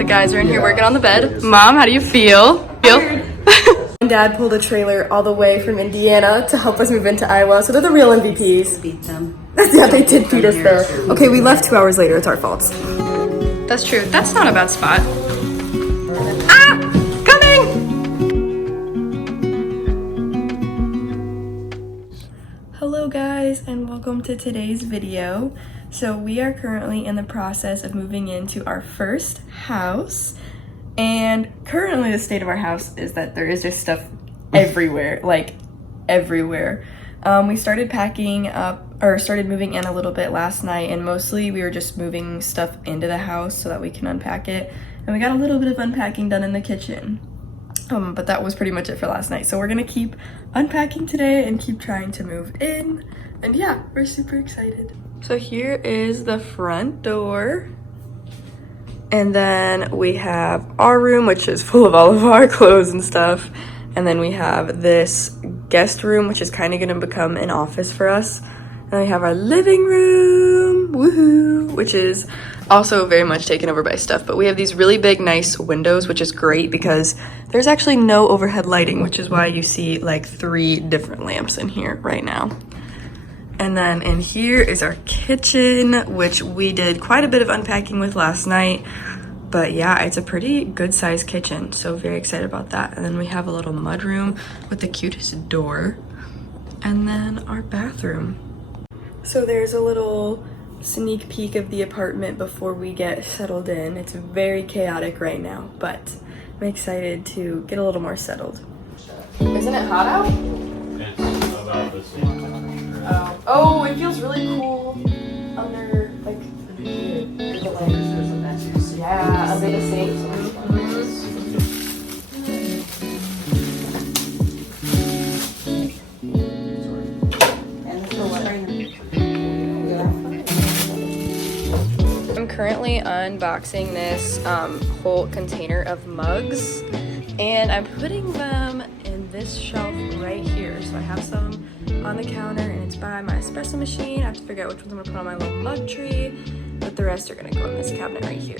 The guys are in here working on the bed. Mom, how do you feel? Dad pulled a trailer all the way from Indiana to help us move into Iowa, so they're the real MVPs. Beat them. Yeah, they did beat us there. Okay, we left 2 hours later. It's our fault. That's true. That's not a bad spot. Ah! Coming! Hello guys, and welcome to today's video. So we are currently in the process of moving into our first house. And currently the state of our house is that there is just stuff everywhere, like everywhere. We started packing up, or started moving in a little bit last night, and mostly we were just moving stuff into the house so that we can unpack it. And we got a little bit of unpacking done in the kitchen. But that was pretty much it for last night. So we're gonna keep unpacking today and keep trying to move in. And yeah, we're super excited. So here is the front door. And then we have our room, which is full of all of our clothes and stuff. And then we have this guest room, which is kind of going to become an office for us. And then we have our living room, woohoo, which is also very much taken over by stuff. But we have these really big, nice windows, which is great because there's actually no overhead lighting, which is why you see like 3 different lamps in here right now. And then in here is our kitchen, which we did quite a bit of unpacking with last night. But yeah, it's a pretty good sized kitchen, so very excited about that. And then we have a little mud room with the cutest door. And then our bathroom. So there's a little sneak peek of the apartment before we get settled in. It's very chaotic right now, but I'm excited to get a little more settled. Isn't it hot out? It's about the same temperature. Oh, it feels really cool under, like, the lamps. Yeah, under the sink. I'm currently unboxing this whole container of mugs, and I'm putting them in this shelf right here. So I have some on the counter, and it's by my espresso machine. I have to figure out which ones I'm gonna put on my little mug tree, but the rest are gonna go in this cabinet right here.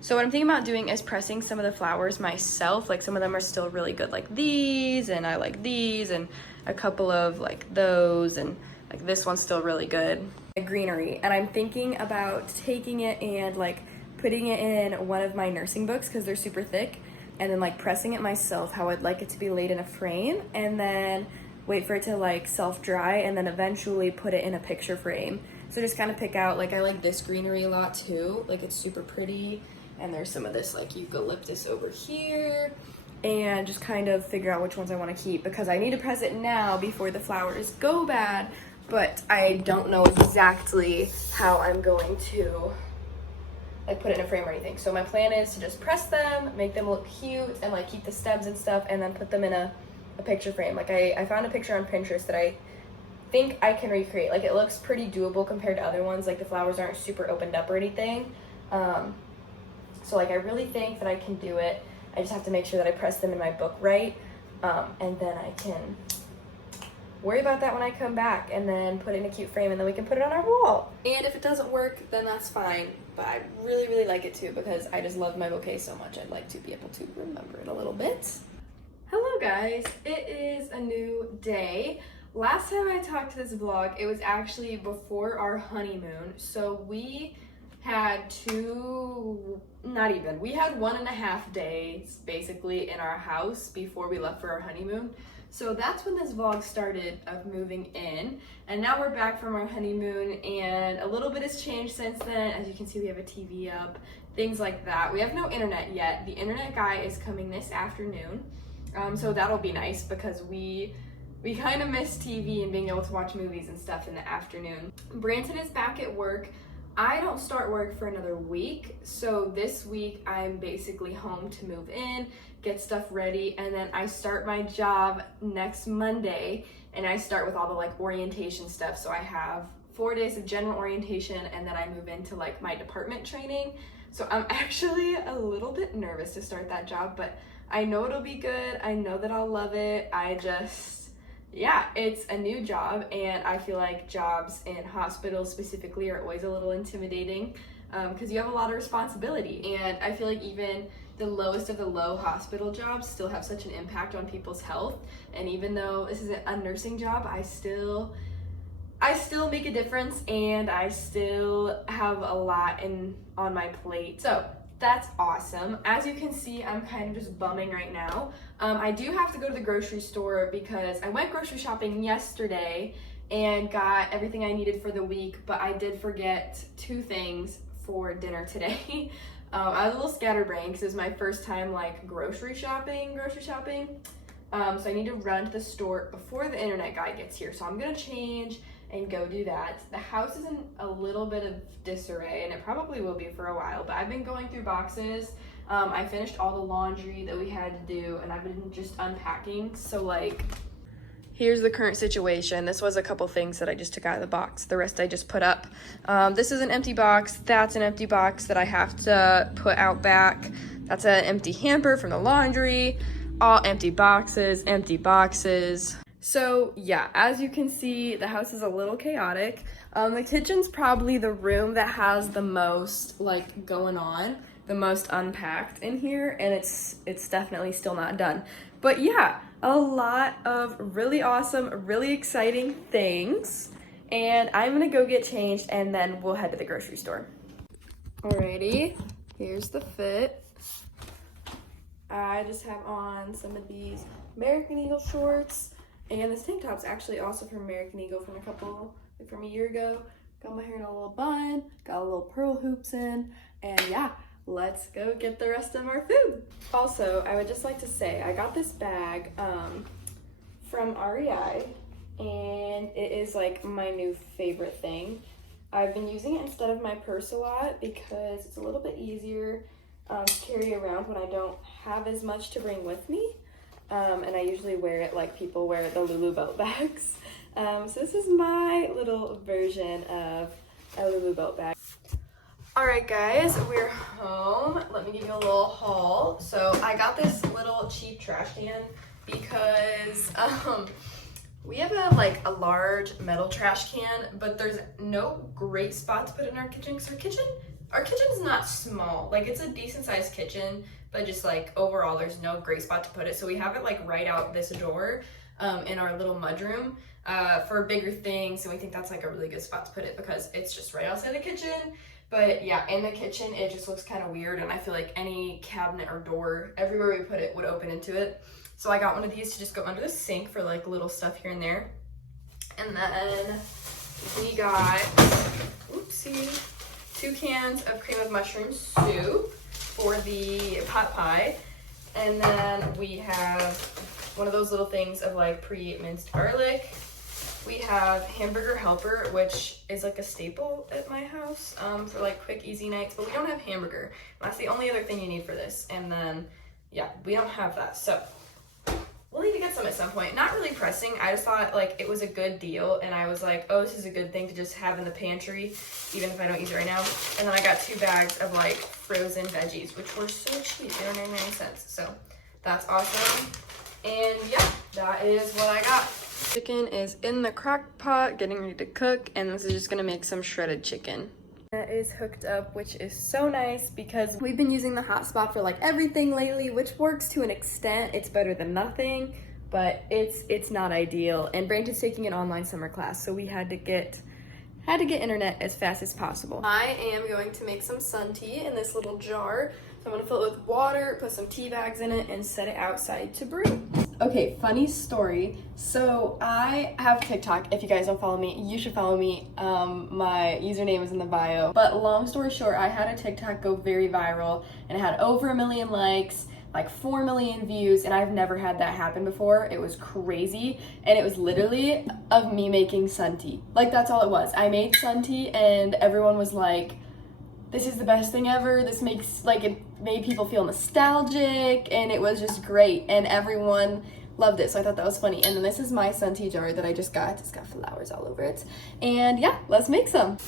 So what I'm thinking about doing is pressing some of the flowers myself. Like some of them are still really good, like these, and I like these, and a couple of like those, and like this one's still really good. Greenery, and I'm thinking about taking it and like putting it in one of my nursing books because they're super thick, and then like pressing it myself how I'd like it to be laid in a frame, and then wait for it to like self-dry, and then eventually put it in a picture frame. So just kind of pick out, like I like this greenery a lot too, like it's super pretty. And there's some of this like eucalyptus over here, and just kind of figure out which ones I want to keep because I need to press it now before the flowers go bad, but I don't know exactly how I'm going to like put it in a frame or anything. So my plan is to just press them, make them look cute, and like keep the stems and stuff, and then put them in a picture frame. Like I found a picture on Pinterest that I think I can recreate. Like it looks pretty doable compared to other ones. Like the flowers aren't super opened up or anything. So like I really think that I can do it. I just have to make sure that I press them in my book right, and then I can worry about that when I come back, and then put it in a cute frame, and then we can put it on our wall. And if it doesn't work, then that's fine, but I really, really like it too because I just love my bouquet so much. I'd like to be able to remember it a little bit. Hello guys, it is a new day. Last time I talked to this vlog, it was actually before our honeymoon, so we had we had 1.5 days basically in our house before we left for our honeymoon. So that's when this vlog started of moving in, and now we're back from our honeymoon, and a little bit has changed since then. As you can see, we have a TV up, things like that. We have no internet yet. The internet guy is coming this afternoon, so that'll be nice because we kind of miss TV and being able to watch movies and stuff in the afternoon. Branton is back at work. I don't start work for another week, so this week I'm basically home to move in, get stuff ready, and then I start my job next Monday, and I start with all the like orientation stuff. So I have 4 days of general orientation, and then I move into like my department training. So I'm actually a little bit nervous to start that job, but I know it'll be good. I know that I'll love it. yeah, it's a new job, and I feel like jobs in hospitals specifically are always a little intimidating because you have a lot of responsibility. And I feel like even the lowest of the low hospital jobs still have such an impact on people's health. And even though this isn't a nursing job, I still make a difference, and I still have a lot on my plate. So that's awesome. As you can see, I'm kind of just bumming right now. I do have to go to the grocery store because I went grocery shopping yesterday and got everything I needed for the week, but I did forget 2 things for dinner today. I was a little scatterbrained because it was my first time like grocery shopping. So I need to run to the store before the internet guy gets here. So I'm gonna change and go do that. The house is in a little bit of disarray, and it probably will be for a while, but I've been going through boxes. I finished all the laundry that we had to do, and I've been just unpacking. So like, here's the current situation. This was a couple things that I just took out of the box. The rest I just put up. This is an empty box. That's an empty box that I have to put out back. That's an empty hamper from the laundry. All empty boxes, empty boxes. So yeah, as you can see, the house is a little chaotic. The kitchen's probably the room that has the most like going on, the most unpacked in here, and it's definitely still not done. But yeah, a lot of really awesome, really exciting things. And I'm gonna go get changed and then we'll head to the grocery store. Alrighty, here's the fit. I just have on some of these American Eagle shorts. And this tank top's actually also from American Eagle from a year ago. Got my hair in a little bun, got a little pearl hoops in, and yeah, let's go get the rest of our food. Also, I would just like to say, I got this bag from REI, and it is like my new favorite thing. I've been using it instead of my purse a lot because it's a little bit easier to carry around when I don't have as much to bring with me. And I usually wear it like people wear the Lulu belt bags. So this is my little version of a Lulu belt bag. Alright guys, we're home. Let me give you a little haul. So I got this little cheap trash can because we have a large metal trash can, but there's no great spot to put it in our kitchen because our kitchen's not small. Like, it's a decent sized kitchen, but just like overall there's no great spot to put it. So we have it like right out this door in our little mudroom for bigger things, and we think that's like a really good spot to put it because it's just right outside the kitchen. But yeah, in the kitchen it just looks kind of weird, and I feel like any cabinet or door, everywhere we put it would open into it. So I got one of these to just go under the sink for like little stuff here and there. And then we got, oopsie, 2 cans of cream of mushroom soup for the pot pie. And then we have one of those little things of like pre-minced garlic. We have hamburger helper, which is like a staple at my house for like quick, easy nights, but we don't have hamburger. That's the only other thing you need for this. And then, yeah, we don't have that. So we'll need to get some at some point. Not really pressing. I just thought like it was a good deal, and I was like, oh, this is a good thing to just have in the pantry, even if I don't use it right now. And then I got 2 bags of like frozen veggies, which were so cheap. They were 99 cents. So that's awesome. And yeah, that is what I got. Chicken is in the crock pot, getting ready to cook, and this is just gonna make some shredded chicken. That is hooked up, which is so nice because we've been using the hotspot for like everything lately, which works to an extent. It's better than nothing, but it's not ideal. And Brandon's taking an online summer class, so we had to get internet as fast as possible. I am going to make some sun tea in this little jar. So I'm gonna fill it with water, put some tea bags in it, and set it outside to brew. Okay, funny story. So I have TikTok. If you guys don't follow me, you should follow me. My username is in the bio. But long story short, I had a TikTok go very viral, and it had over 1 million likes, like 4 million views, and I've never had that happen before. It was crazy, and it was literally of me making sun tea. Like, that's all it was. I made sun tea, and everyone was like, this is the best thing ever. This makes, like, it made people feel nostalgic, and it was just great, and everyone loved it, so I thought that was funny. And then this is my sun tea jar that I just got. It's got flowers all over it. And yeah, let's make some.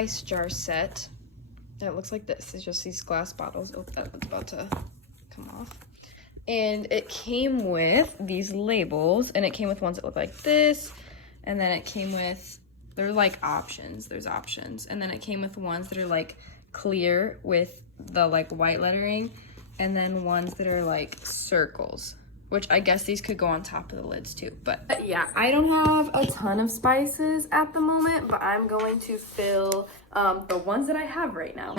spice jar set that looks like this. It's just these glass bottles. Oh, that's about to come off. And it came with these labels, and it came with ones that look like this, and then it came with, they're like options, there's options, and then it came with ones that are like clear with the like white lettering, and then ones that are like circles, which I guess these could go on top of the lids too. But yeah, I don't have a ton of spices at the moment, but I'm going to fill the ones that I have right now.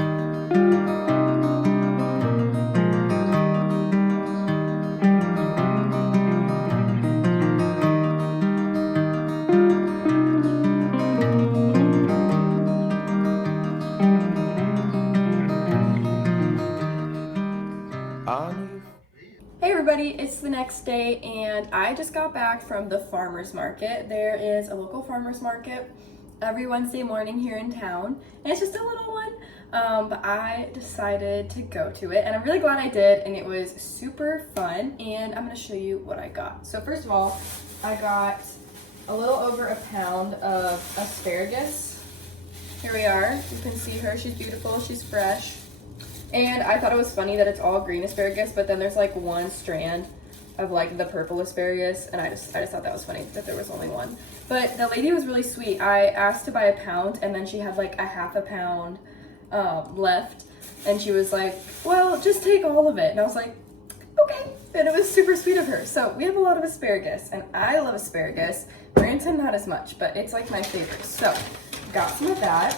Hey everybody, it's the next day and I just got back from the farmer's market. There is a local farmer's market every Wednesday morning here in town, and it's just a little one, but I decided to go to it and I'm really glad I did, and it was super fun, and I'm going to show you what I got. So first of all, I got a little over a pound of asparagus. Here we are, you can see her, she's beautiful, she's fresh. And I thought it was funny that it's all green asparagus, but then there's like one strand of like the purple asparagus, and I just thought that was funny that there was only one. But the lady was really sweet. I asked to buy a pound, and then she had like a half a pound left, and she was like, well, just take all of it. And I was like, okay. And it was super sweet of her. So we have a lot of asparagus, and I love asparagus. Branson, not as much, but it's like my favorite. So got some of that.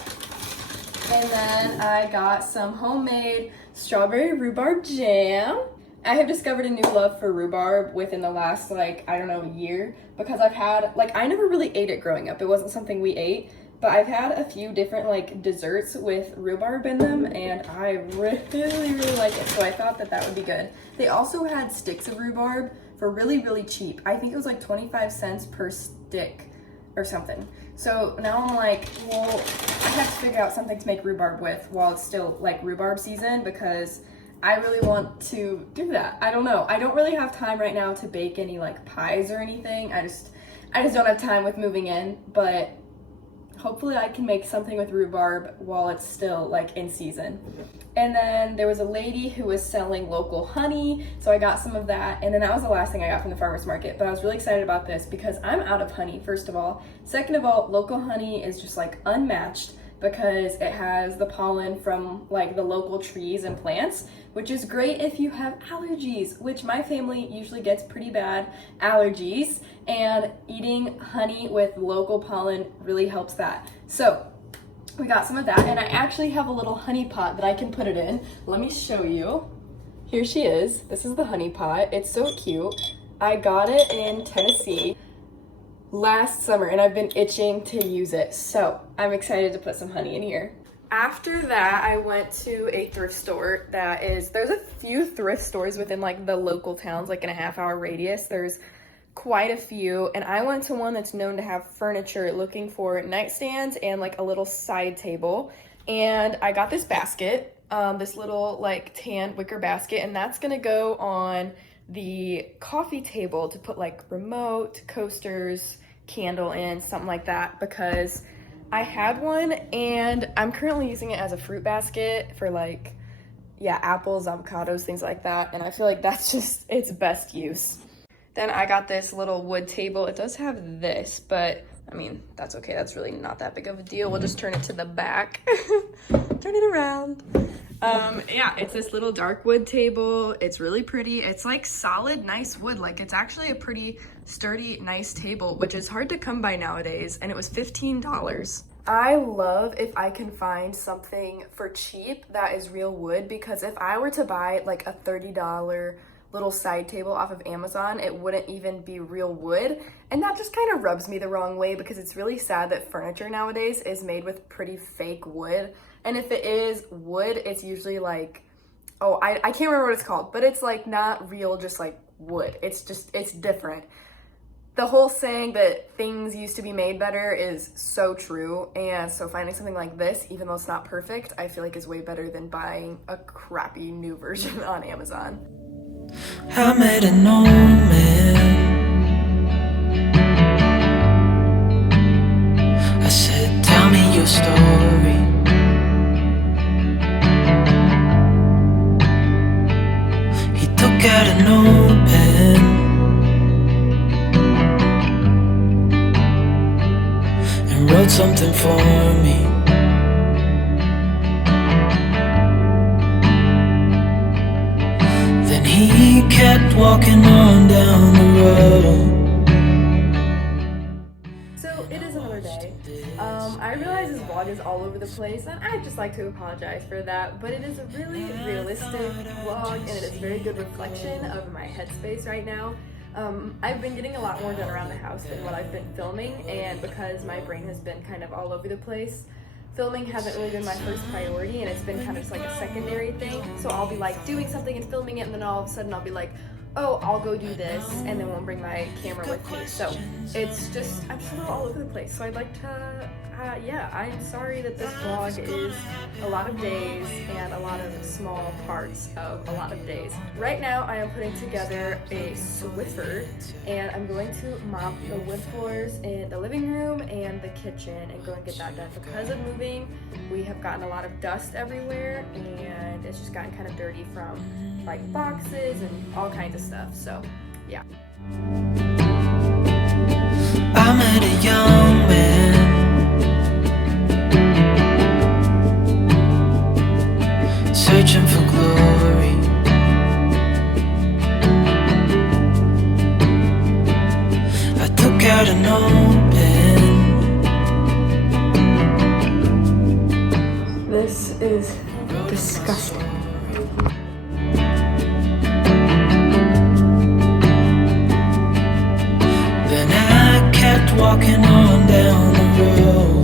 And then I got some homemade strawberry rhubarb jam. I have discovered a new love for rhubarb within the last, like, I don't know, year, because I've had, like, I never really ate it growing up. It wasn't something we ate, but I've had a few different, like, desserts with rhubarb in them, and I really, really like it, so I thought that that would be good. They also had sticks of rhubarb for really, really cheap. I think it was like 25 cents per stick or something. So now I'm like, well, I have to figure out something to make rhubarb with while it's still like rhubarb season, because I really want to do that. I don't know. I don't really have time right now to bake any like pies or anything. I just don't have time with moving in, but hopefully I can make something with rhubarb while it's still like in season. And then there was a lady who was selling local honey, so I got some of that. And then that was the last thing I got from the farmer's market, but I was really excited about this because I'm out of honey, first of all. Second of all, local honey is just like unmatched because it has the pollen from like the local trees and plants, which is great if you have allergies, which my family usually gets pretty bad allergies, and eating honey with local pollen really helps that. So we got some of that, and I actually have a little honey pot that I can put it in. Let me show you. Here she is. This is the honey pot. It's so cute. I got it in Tennessee last summer, and I've been itching to use it, so I'm excited to put some honey in here. After that, I went to a thrift store there's a few thrift stores within like the local towns, like in a half-hour radius. There's quite a few, and I went to one that's known to have furniture, looking for nightstands and like a little side table. And I got this basket, this little like tan wicker basket, and that's gonna go on the coffee table to put like remote, coasters, candle in, something like that, because I had one and I'm currently using it as a fruit basket for like, yeah, apples, avocados, things like that, and I feel like that's just its best use. Then I got this little wood table. It does have this, but I mean, that's okay. That's really not that big of a deal. We'll just turn it to the back. Turn it around. Yeah, it's this little dark wood table. It's really pretty. It's like solid, nice wood. Like it's actually a pretty sturdy, nice table, which is hard to come by nowadays. And it was $15. I love if I can find something for cheap that is real wood, because if I were to buy like a $30 little side table off of Amazon, it wouldn't even be real wood, and that just kind of rubs me the wrong way, because it's really sad that furniture nowadays is made with pretty fake wood. And if it is wood, it's usually like, oh, I can't remember what it's called, but it's like not real, just like wood. It's different. The whole saying that things used to be made better is so true, and so finding something like this, even though it's not perfect, I feel like is way better than buying a crappy new version on Amazon. I met an old man. I said, tell me your story. out a notepad and wrote something for me. Then he kept walking on down the road. So it is another day. I realize this vlog is all over the place, and I'd just like to apologize for that, but it is a really realistic vlog, and it is a very good reflection of my headspace right now. I've been getting a lot more done around the house than what I've been filming, and because my brain has been kind of all over the place, filming hasn't really been my first priority, and it's been kind of just like a secondary thing. So I'll be like doing something and filming it, and then all of a sudden I'll be like, oh, I'll go do this, and then won't bring my camera with me. So it's just, I'm just a little all over the place. So I'd like to, yeah, I'm sorry that this vlog is a lot of days and a lot of small parts of a lot of days. Right now I am putting together a Swiffer, and I'm going to mop the wood floors in the living room and the kitchen and go and get that done. Because of moving, we have gotten a lot of dust everywhere, and it's just gotten kind of dirty from like boxes and all kinds of stuff. So yeah. I met a young man searching for glory. I took out a notepad. This is disgusting. Walking on down the road.